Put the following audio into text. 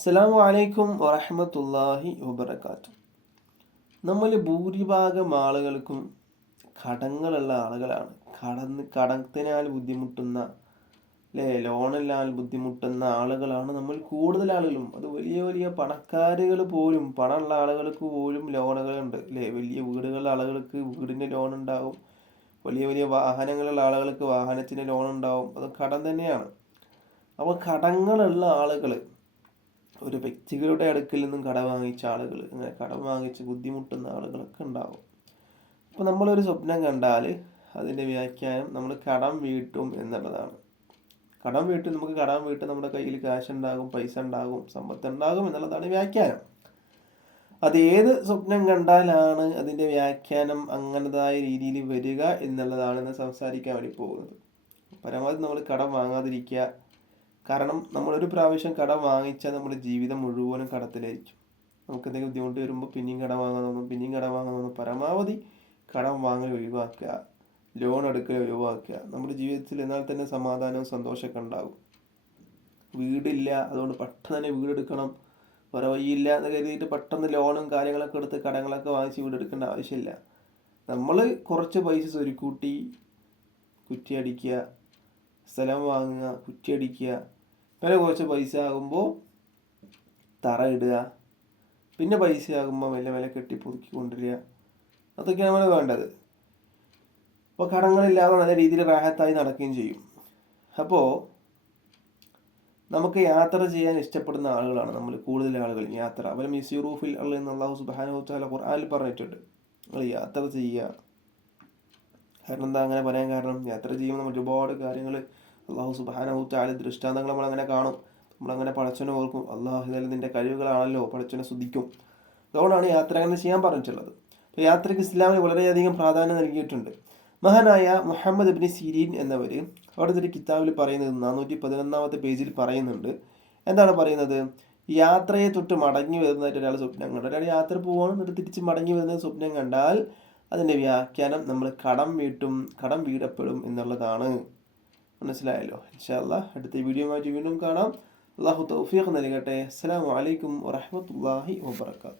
അസ്സലാമു അലൈക്കും വറഹ്മത്തുള്ളാഹി വബറകാതുഹു. നമ്മൾ ഭൂരിഭാഗം ആളുകൾക്കും കടങ്ങളുള്ള ആളുകളാണ്. കടത്തിനാൽ ബുദ്ധിമുട്ടുന്ന, ലോണില്ലാൽ ബുദ്ധിമുട്ടുന്ന ആളുകളാണ് നമ്മൾ കൂടുതൽ ആളുകളും. അത് വലിയ വലിയ പണക്കാരുകൾ പോലും, പണമുള്ള ആളുകൾക്ക് പോലും ലോണുകളുണ്ട്. വലിയ വീടുകളുള്ള ആളുകൾക്ക് വീടിൻ്റെ ലോൺ ഉണ്ടാകും. വലിയ വലിയ വാഹനങ്ങളുള്ള ആളുകൾക്ക് വാഹനത്തിന് ലോൺ ഉണ്ടാവും. അത് കടം തന്നെയാണ്. അപ്പോൾ കടങ്ങളുള്ള ആളുകൾ, ഒരു വ്യക്തികളുടെ അടുക്കിൽ നിന്നും കടം വാങ്ങിച്ച ആളുകൾ, അങ്ങനെ കടം വാങ്ങിച്ച് ബുദ്ധിമുട്ടുന്ന ആളുകളൊക്കെ ഉണ്ടാവും. അപ്പോൾ നമ്മളൊരു സ്വപ്നം കണ്ടാൽ അതിൻ്റെ വ്യാഖ്യാനം നമ്മൾ കടം വീട്ടും എന്നുള്ളതാണ്. കടം വീട്ടും, നമുക്ക് കടം വീട്ടും, നമ്മുടെ കയ്യിൽ കാശ് ഉണ്ടാകും, പൈസ ഉണ്ടാകും, സമ്പത്ത് ഉണ്ടാകും എന്നുള്ളതാണ് വ്യാഖ്യാനം. അത് ഏത് സ്വപ്നം കണ്ടാലാണ് അതിൻ്റെ വ്യാഖ്യാനം അങ്ങനതായ രീതിയിൽ വരിക എന്നുള്ളതാണ് ഇന്ന് സംസാരിക്കാൻ വേണ്ടി പോകുന്നത്. പരമാവധി നമ്മൾ കടം വാങ്ങാതിരിക്കുക. കാരണം നമ്മളൊരു പ്രാവശ്യം കടം വാങ്ങിച്ചാൽ നമ്മുടെ ജീവിതം മുഴുവനും കടത്തിലായിരിക്കും. നമുക്ക് എന്തെങ്കിലും ബുദ്ധിമുട്ട് വരുമ്പോൾ പിന്നെയും കടം വാങ്ങാൻ തോന്നും, പിന്നെയും കടം വാങ്ങാൻ തോന്നും. പരമാവധി കടം വാങ്ങൽ ഒഴിവാക്കുക, ലോൺ എടുക്കൽ ഒഴിവാക്കുക. നമ്മുടെ ജീവിതത്തിൽ എന്നാൽ തന്നെ സമാധാനവും സന്തോഷമൊക്കെ ഉണ്ടാകും. വീടില്ല, അതുകൊണ്ട് പെട്ടെന്ന് തന്നെ വീടെടുക്കണം, വേറെ വഴിയില്ല എന്ന് കരുതിയിട്ട് പെട്ടെന്ന് ലോണും കാര്യങ്ങളൊക്കെ എടുത്ത് കടങ്ങളൊക്കെ വാങ്ങിച്ച് വീടെടുക്കേണ്ട ആവശ്യമില്ല. നമ്മൾ കുറച്ച് പൈസ സ്വരുക്കൂട്ടി കുറ്റിയടിക്കുക, സ്ഥലം വാങ്ങുക, കുറ്റിയടിക്കുക, പിന്നെ കുറച്ച് പൈസ ആകുമ്പോൾ തറ ഇടുക, പിന്നെ പൈസ ആകുമ്പോൾ മെല്ലെ മെല്ലെ കെട്ടി പുതുക്കി കൊണ്ടുവരിക. അതൊക്കെയാണ് നമ്മൾ വേണ്ടത്. അപ്പോൾ കടങ്ങളില്ലാതെ നല്ല രീതിയിൽ റാഹത്തായി നടക്കുകയും ചെയ്യും. അപ്പോൾ നമുക്ക് യാത്ര ചെയ്യാൻ ഇഷ്ടപ്പെടുന്ന ആളുകളാണ് നമ്മൾ കൂടുതൽ ആളുകൾ. യാത്ര അവരും യസീറൂഫിൽ എന്ന് അല്ലാഹു സുബ്ഹാനഹു വ തആല ഖുർആനിൽ പറഞ്ഞിട്ടുണ്ട്. നിങ്ങൾ യാത്ര ചെയ്യുക. കാരണം എന്താ അങ്ങനെ പറയാൻ കാരണം? യാത്ര ചെയ്യുമ്പോൾ നമ്മൾ ഒരുപാട് കാര്യങ്ങൾ അല്ലാഹു സുബ്ഹാനഹു വ തആല ദൃഷ്ടാന്തങ്ങൾ നമ്മളങ്ങനെ കാണും. നമ്മളങ്ങനെ പടച്ചവനെ ഓർക്കും. അല്ലാഹു ഇതെല്ലാം നിൻ്റെ കഴിവുകളാണല്ലോ, പടച്ചവനെ സ്തുതിക്കും. അതുകൊണ്ടാണ് യാത്ര അങ്ങനെ ചെയ്യാൻ പറഞ്ഞിട്ടുള്ളത്. അപ്പോൾ യാത്രയ്ക്ക് ഇസ്ലാമിൽ വളരെയധികം പ്രാധാന്യം നൽകിയിട്ടുണ്ട്. മഹാനായ മുഹമ്മദ് ഇബ്നു സീരീൻ എന്നവർ അവിടുത്തെ ഒരു കിതാബിൽ പറയുന്നത് 411 പേജിൽ പറയുന്നുണ്ട്. എന്താണ് പറയുന്നത്? യാത്രയെ തൊട്ട് മടങ്ങി വരുന്നതായിട്ട് ഒരാൾ സ്വപ്നം കണ്ടാൽ, ഒരാൾ യാത്ര പോവാണ് എന്നിട്ട് തിരിച്ച് മടങ്ങി വരുന്ന സ്വപ്നം കണ്ടാൽ അതിൻ്റെ വ്യാഖ്യാനം നമ്മൾ കടം വീട്ടും, കടം വീടപ്പെടും എന്നുള്ളതാണ്. മനസ്സിലായല്ലോ? ഇൻഷാ അല്ലാഹ് അടുത്ത വീഡിയോയുമായിട്ട് വീണ്ടും കാണാം. അല്ലാഹു തൗഫീഖ് നൽകട്ടെ. അസ്സലാമു അലൈക്കും വറഹ്മത്തുള്ളാഹി വബറകാതുഹു.